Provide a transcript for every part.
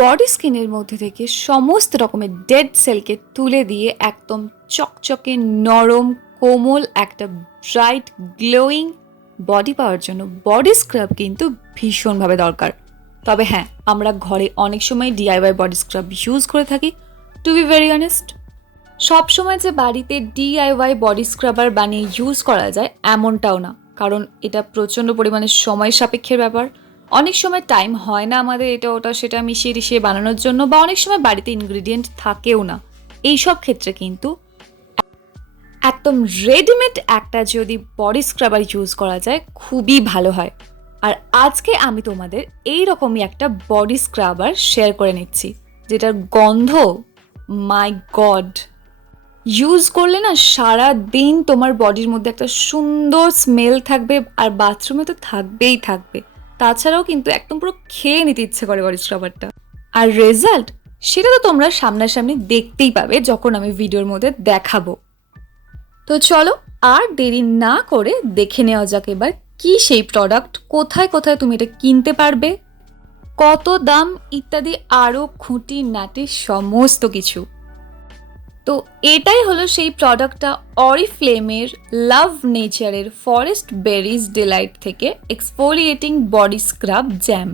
Body স্কিনের মধ্যে থেকে সমস্ত রকমের ডেড সেলকে তুলে দিয়ে একদম চকচকে নরম কোমল একটা ব্রাইট গ্লোয়িং বডি পাওয়ার জন্য বডি স্ক্রাব কিন্তু ভীষণভাবে দরকার। তবে হ্যাঁ, আমরা ঘরে অনেক সময় ডিআইওয়াই বডি স্ক্রাব ইউজ করে থাকি। টু বি ভেরি অনেস্ট, সবসময় যে বাড়িতে ডিআইওয়াই বডি স্ক্রাবার বানিয়ে ইউজ করা যায় এমনটাও না, কারণ এটা প্রচণ্ড পরিমাণে সময় সাপেক্ষের ব্যাপার। অনেক সময় টাইম হয় না আমাদের এটা ওটা সেটা মিশিয়ে টিশিয়ে বানানোর জন্য, বা অনেক সময় বাড়িতে ইনগ্রিডিয়েন্ট থাকেও না। এইসব ক্ষেত্রে কিন্তু একদম রেডিমেড একটা যদি বডি স্ক্রাবার ইউজ করা যায় খুবই ভালো হয়। আর আজকে আমি তোমাদের এই রকমই একটা বডি স্ক্রাবার শেয়ার করে নিচ্ছি, যেটার গন্ধ মাই গড, ইউজ করলে না সারা দিন তোমার বডির মধ্যে একটা সুন্দর স্মেল থাকবে, আর বাথরুমে তো থাকবেই থাকবে। তাছাড়াও কিন্তু একদম পুরো খেয়ে নিতে ইচ্ছে করে বডি স্ক্রাবারটা। আর রেজাল্ট সেটা তো তোমরা সামনাসামনি দেখতেই পাবে যখন আমি ভিডিওর মধ্যে দেখাবো। তো চলো আর দেরি না করে দেখে নেওয়া যাক এবার কি সেই প্রোডাক্ট, কোথায় কোথায় তুমি এটা কিনতে পারবে, কত দাম ইত্যাদি আরও খুঁটিনাটি সমস্ত কিছু। তো এটাই হলো সেই প্রোডাক্টটা, অরিফ্লেমের লাভ নেচারের ফরেস্ট বেরিজ ডিলাইট থেকে এক্সফোলিয়েটিং বডি স্ক্রাব জ্যাম।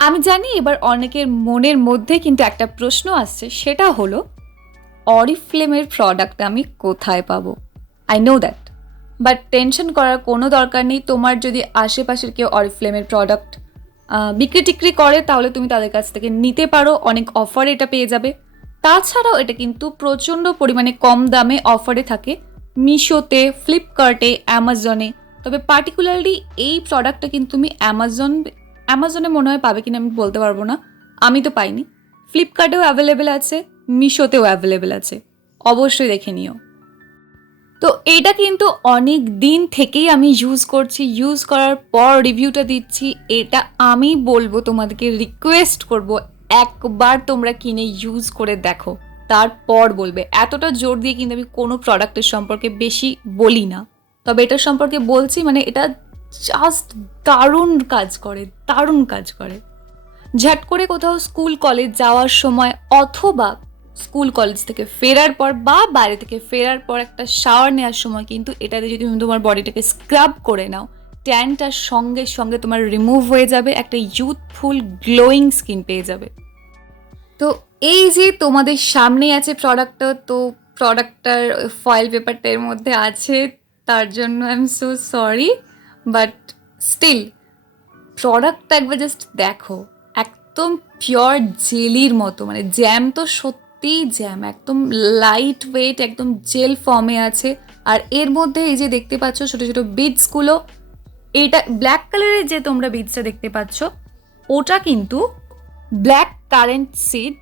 আমি জানি এবার অনেকের মনের মধ্যে কিন্তু একটা প্রশ্ন আসছে, সেটা হলো অরিফ্লেমের প্রোডাক্ট আমি কোথায় পাবো। I know that, but tension করার কোনো দরকার নেই। তোমার যদি আশেপাশের কেউ অরিফ্লেমের প্রোডাক্ট বিক্রি টিক্রি করে তাহলে তুমি তাদের কাছ থেকে নিতে পারো, অনেক অফার এটা পেয়ে যাবে। তাছাড়াও এটা কিন্তু প্রচণ্ড পরিমাণে কম দামে অফারে থাকে মিশোতে, ফ্লিপকার্টে, অ্যামাজনে। তবে পার্টিকুলারলি এই প্রোডাক্টটা কিন্তু তুমি অ্যামাজনে মনে হয় পাবে কিনা আমি বলতে পারবো না, আমি তো পাইনি। ফ্লিপকার্টেও অ্যাভেলেবেল আছে, মিশোতেও অ্যাভেলেবেল আছে, অবশ্যই দেখে নিও। তো এটা কিন্তু অনেক দিন থেকেই আমি ইউজ করছি, ইউজ করার পর রিভিউটা দিচ্ছি। এটা আমি বলবো, তোমাদেরকে রিকোয়েস্ট করব একবার তোমরা কিনে ইউজ করে দেখো, তারপর বলবে। এতটা জোর দিয়ে কিন্তু আমি কোনো প্রোডাক্টের সম্পর্কে বেশি বলি না, তবে এটার সম্পর্কে বলছি, মানে এটা জাস্ট দারুণ কাজ করে, দারুণ কাজ করে। ঝট করে কোথাও স্কুল কলেজ যাওয়ার সময়, অথবা স্কুল কলেজ থেকে ফেরার পর, বা বাইরে থেকে ফেরার পর একটা শাওয়ার নেওয়ার সময় কিন্তু এটাতে যদি তুমি তোমার বডিটাকে স্ক্রাব করে নাও, ট্যানটা সঙ্গে সঙ্গে তোমার রিমুভ হয়ে যাবে, একটা ইউথফুল গ্লোয়িং স্কিন পেয়ে যাবে। তো এই যে তোমাদের সামনে আছে প্রোডাক্টটা, তো প্রোডাক্টটার ফয়েল পেপারটা এর মধ্যে আছে, তার জন্য I am so sorry, but still প্রোডাক্টটা একবার জাস্ট দেখো, একদম পিওর জেলির মতো, মানে জ্যাম তো সত্যিই জ্যাম, একদম লাইট ওয়েট, একদম জেল ফর্মে আছে। আর এর মধ্যে এই যে দেখতে পাচ্ছ ছোটো ছোটো বিডসগুলো, এটা ব্ল্যাক কালারের যে তোমরা বিডসটা দেখতে পাচ্ছ ওটা কিন্তু ব্ল্যাক কারেন্ট সিড।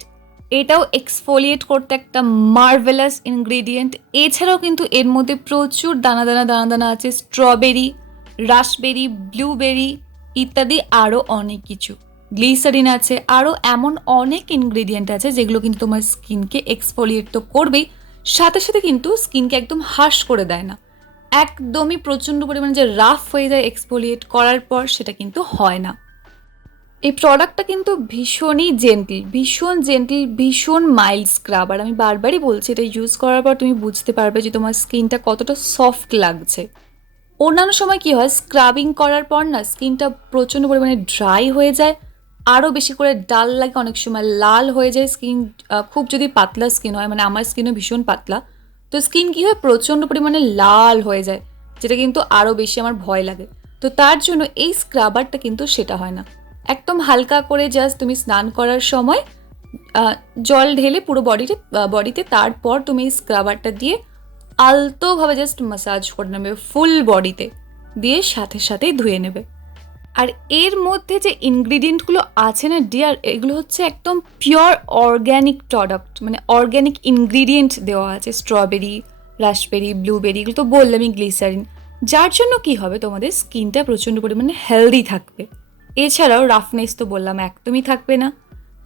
এটাও এক্সফোলিয়েট করতে একটা মার্ভেলাস ইনগ্রেডিয়েন্ট। এছাড়াও কিন্তু এর মধ্যে প্রচুর দানা দানা দানা দানা আছে স্ট্রবেরি, রাসবেরি, ব্লুবেরি ইত্যাদি আরও অনেক কিছু, গ্লিসারিন আছে, আরও এমন অনেক ইনগ্রেডিয়েন্ট আছে যেগুলো কিন্তু তোমার স্কিনকে এক্সফোলিয়েট তো করবেই, সাথে সাথে কিন্তু স্কিনকে একদম হাস করে দেয় না, একদমই প্রচণ্ড পরিমাণে যে রাফ হয়ে যায় এক্সফোলিয়েট করার পর, সেটা কিন্তু হয় না। এই প্রোডাক্টটা কিন্তু ভীষণই জেন্টল, ভীষণ মাইল্ড স্ক্রাব। আর আমি বারবারই বলছি, এটা ইউজ করার পর তুমি বুঝতে পারবে যে তোমার স্কিনটা কতটা সফট লাগছে। অন্যান্য সময় কি হয়, স্ক্রাবিং করার পর না স্কিনটা প্রচণ্ড পরিমাণে ড্রাই হয়ে যায়, আরও বেশি করে ডাল লাগে, অনেক সময় লাল হয়ে যায় স্কিন। খুব যদি পাতলা স্কিন হয়, মানে আমার স্কিনও ভীষণ পাতলা, তো স্কিন কী হয় প্রচণ্ড পরিমাণে লাল হয়ে যায়, যেটা কিন্তু আরও বেশি আমার ভয় লাগে। তো তার জন্য এই স্ক্রাবারটা কিন্তু সেটা হয় না, একদম হালকা করে জাস্ট তুমি স্নান করার সময় জল ঢেলে পুরো বডিতে, তারপর তুমি এই স্ক্রাবারটা দিয়ে আলতোভাবে জাস্ট ম্যাসাজ করে নেবে ফুল বডিতে, দিয়ে সাথে সাথেই ধুয়ে নেবে। আর এর মধ্যে যে ইনগ্রিডিয়েন্টগুলো আছে না ডিয়ার, এগুলো হচ্ছে একদম পিওর অর্গ্যানিক প্রোডাক্ট, মানে অর্গ্যানিক ইনগ্রিডিয়েন্ট দেওয়া আছে, স্ট্রবেরি, রাসবেরি, ব্লুবেরি, এগুলো তো বললামই, গ্লিসারিন, যার জন্য কি হবে তোমাদের স্কিনটা প্রচণ্ড পরিমাণে হেলদি থাকবে। এছাড়াও রাফনেস তো বললাম একদমই থাকবে না।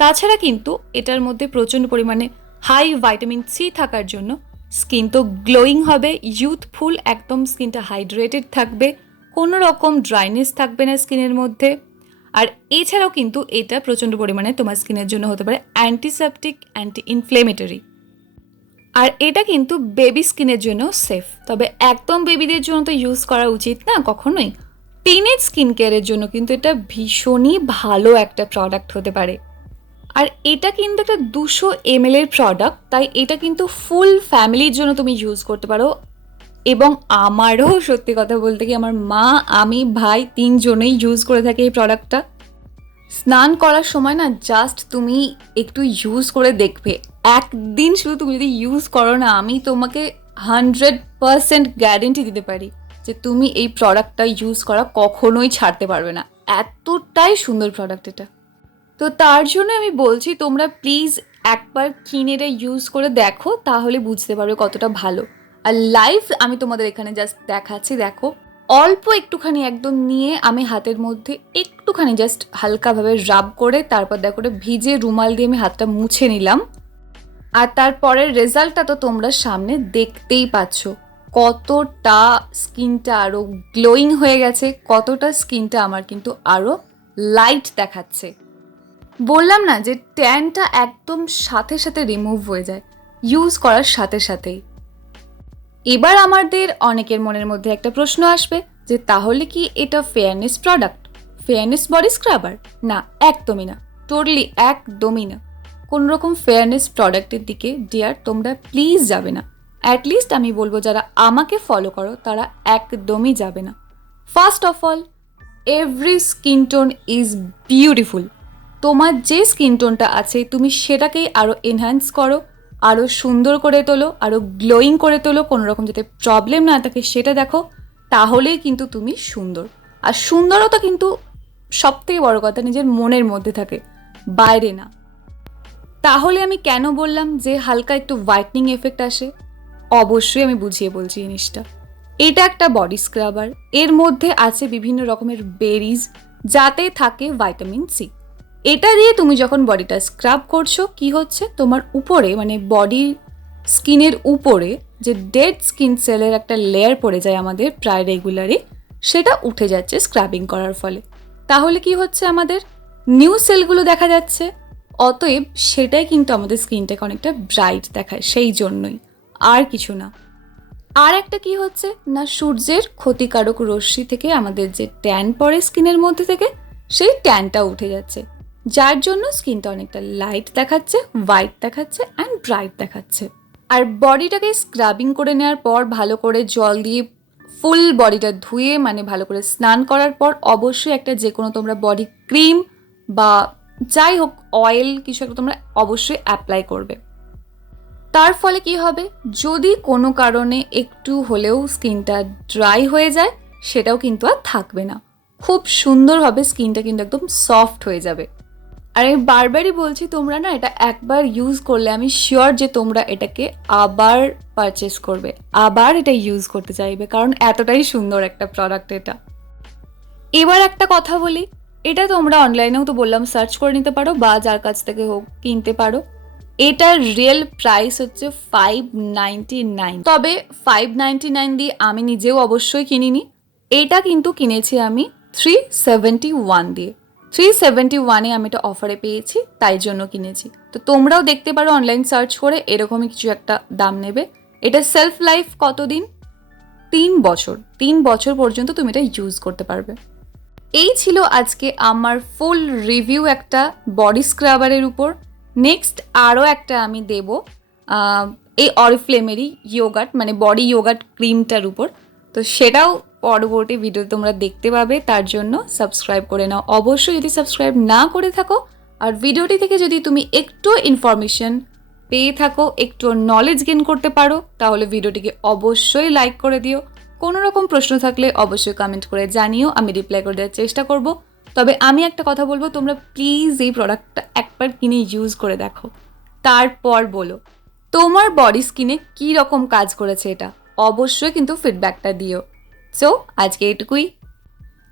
তাছাড়া কিন্তু এটার মধ্যে প্রচণ্ড পরিমাণে হাই ভাইটামিন সি থাকার জন্য স্কিন তো গ্লোয়িং হবে, ইউথফুল, একদম স্কিনটা হাইড্রেটেড থাকবে, কোনো রকম ড্রাইনেস থাকবে না স্কিনের মধ্যে। আর এছাড়াও কিন্তু এটা প্রচণ্ড পরিমাণে তোমার স্কিনের জন্য হতে পারে অ্যান্টিসেপটিক, অ্যান্টি ইনফ্লেমেটরি। আর এটা কিন্তু বেবি স্কিনের জন্য সেফ, তবে একদম বেবিদের জন্য তো ইউজ করা উচিত না কখনোই। টিনেজ স্কিন কেয়ারের জন্য কিন্তু এটা ভীষণই ভালো একটা প্রোডাক্ট হতে পারে। আর এটা কিন্তু একটা 200 ml এর প্রোডাক্ট, তাই এটা কিন্তু ফুল ফ্যামিলির জন্য তুমি ইউজ করতে পারো। এবং আমারও সত্যি কথা বলতে কি আমার মা, আমি, ভাই 3 জনেই ইউজ করে থাকি এই প্রোডাক্টটা। স্নান করার সময় না জাস্ট তুমি একটু ইউজ করে দেখবে, একদিন শুধু তুমি যদি ইউজ করো না, আমি তোমাকে 100% গ্যারেন্টি দিতে পারি যে তুমি এই প্রোডাক্টটা ইউজ করা কখনোই ছাড়তে পারবে না। এতটাই সুন্দর প্রোডাক্ট এটা। তো তার জন্য আমি বলছি তোমরা প্লিজ একবার কিনে এটা ইউজ করে দেখো, তাহলে বুঝতে পারবে কতটা ভালো। আর লাইভ আমি তোমাদের এখানে জাস্ট দেখাচ্ছি, দেখো অল্প একটুখানি একদম নিয়ে আমি হাতের মধ্যে একটুখানি জাস্ট হালকাভাবে রাব করে, তারপর দেখো ভিজে রুমাল দিয়ে আমি হাতটা মুছে নিলাম। আর তারপরের রেজাল্টটা তো তোমরা সামনে দেখতেই পাচ্ছ, কতটা স্কিনটা আরও গ্লোয়িং হয়ে গেছে, কতটা স্কিনটা আমার কিন্তু আরও লাইট দেখাচ্ছে। বললাম না যে ট্যানটা একদম সাথে সাথে রিমুভ হয়ে যায় ইউজ করার সাথে সাথেই। এবার আমাদের অনেকের মনের মধ্যে একটা প্রশ্ন আসবে যে তাহলে কি এটা fairness product, fairness body scrubber? না, একদমই না, টোটালি একদমই না। কোনো রকম ফেয়ারনেস প্রোডাক্টের দিকে ডিয়ার তোমরা প্লিজ যাবে না। অ্যাটলিস্ট আমি বলবো যারা আমাকে ফলো করো তারা একদমই যাবে না। First of all, every skin tone is beautiful. তোমার যে স্কিন টোনটা আছে তুমি সেটাকেই আরও এনহ্যান্স করো, আরও সুন্দর করে তোলো, আরও গ্লোয়িং করে তোলো, কোনো রকম যাতে প্রবলেম না থাকে সেটা দেখো, তাহলেই কিন্তু তুমি সুন্দর। আর সুন্দরতা কিন্তু সবথেকে বড় কথা নিজের মনের মধ্যে থাকে, বাইরে না। তাহলে আমি কেন বললাম যে হালকা একটু হোয়াইটনিং এফেক্ট আসে? অবশ্যই আমি বুঝিয়ে বলছি জিনিসটা। এটা একটা বডি স্ক্রাবার, এর মধ্যে আছে বিভিন্ন রকমের বেরিজ, যাতে থাকে ভাইটামিন সি। এটা দিয়ে তুমি যখন বডিটা স্ক্রাব করছো কি হচ্ছে, তোমার উপরে মানে বডি স্কিনের উপরে যে ডেড স্কিন সেলের একটা লেয়ার পড়ে যায় আমাদের প্রায় রেগুলারই, সেটা উঠে যাচ্ছে স্ক্রাবিং করার ফলে। তাহলে কি হচ্ছে, আমাদের নিউ সেলগুলো দেখা যাচ্ছে। অতএব সেটাই কিন্তু আমাদের স্কিনটাকে অনেকটা ব্রাইট দেখায়, সেই জন্যই, আর কিছু না। আর একটা কি হচ্ছে না, সূর্যের ক্ষতিকারক রশ্মি থেকে আমাদের যে ট্যান পড়ে স্কিনের মধ্যে থেকে, সেই ট্যানটা উঠে যাচ্ছে, যার জন্য স্কিনটা অনেকটা লাইট দেখাচ্ছে, হোয়াইট দেখাচ্ছে অ্যান্ড ব্রাইট দেখাচ্ছে। আর বডিটাকে স্ক্রাবিং করে নেওয়ার পর ভালো করে জল দিয়ে ফুল বডিটা ধুয়ে মানে ভালো করে স্নান করার পর অবশ্যই একটা যে কোনো তোমরা বডি ক্রিম বা যাই হোক অয়েল কিছু একটা তোমরা অবশ্যই অ্যাপ্লাই করবে। তার ফলে কি হবে, যদি কোনো কারণে একটু হলেও স্কিনটা ড্রাই হয়ে যায় সেটাও কিন্তু আর থাকবে না, খুব সুন্দরভাবে স্কিনটা কিন্তু একদম সফট হয়ে যাবে। আর আমি বারবারই বলছি তোমরা না এটা একবার ইউজ করলে আমি শিওর যে তোমরা এটাকে আবার পারচেস করবে, আবার এটা ইউজ করতে চাইবে, কারণ এতটাই সুন্দর একটা প্রোডাক্ট এটা। এবার একটা কথা বলি, এটা তোমরা অনলাইনেও তো বললাম সার্চ করে নিতে পারো বা যার কাছ থেকে হোক কিনতে পারো। এটার রিয়েল প্রাইস হচ্ছে 599, তবে 599 দিয়ে আমি নিজেও অবশ্যই কিনিনি, এটা কিন্তু কিনেছি আমি 371 দিয়ে। 371-এ আমি এটা অফারে পেয়েছি, তাই জন্য কিনেছি। তো তোমরাও দেখতে পারো অনলাইন সার্চ করে, এরকমই কিছু একটা দাম নেবে। এটা সেলফ লাইফ কতদিন, 3 বছর, 3 বছর পর্যন্ত তুমি এটা ইউজ করতে পারবে। এই ছিল আজকে আমার ফুল রিভিউ একটা বডি স্ক্রাবারের উপর। নেক্সট আরও একটা আমি দেব এই অরিফ্লেমেরই ইয়োগাট মানে বডি ইয়োগাট ক্রিমটার উপর, তো সেটাও পরবর্তী ভিডিও তোমরা দেখতে পাবে। তার জন্য সাবস্ক্রাইব করে নাও অবশ্যই যদি সাবস্ক্রাইব না করে থাকো। আর ভিডিওটি থেকে যদি তুমি একটু ইনফরমেশন পেয়ে থাকো, একটু নলেজ গেইন করতে পারো, তাহলে ভিডিওটিকে অবশ্যই লাইক করে দিও। কোনো রকম প্রশ্ন থাকলে অবশ্যই কমেন্ট করে জানিও, আমি রিপ্লাই করে দেওয়ার চেষ্টা করব। তবে আমি একটা কথা বলবো, তোমরা প্লিজ এই প্রোডাক্টটা একবার কিনে ইউজ করে দেখো, তারপর বলো তোমার বডি স্কিনে কী রকম কাজ করেছে এটা, অবশ্যই কিন্তু ফিডব্যাকটা দিও। সো আজকে এটুকুই,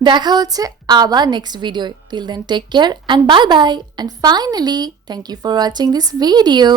দেখা হচ্ছে আবার next video. Till then take care and bye bye, and finally thank you for watching this video.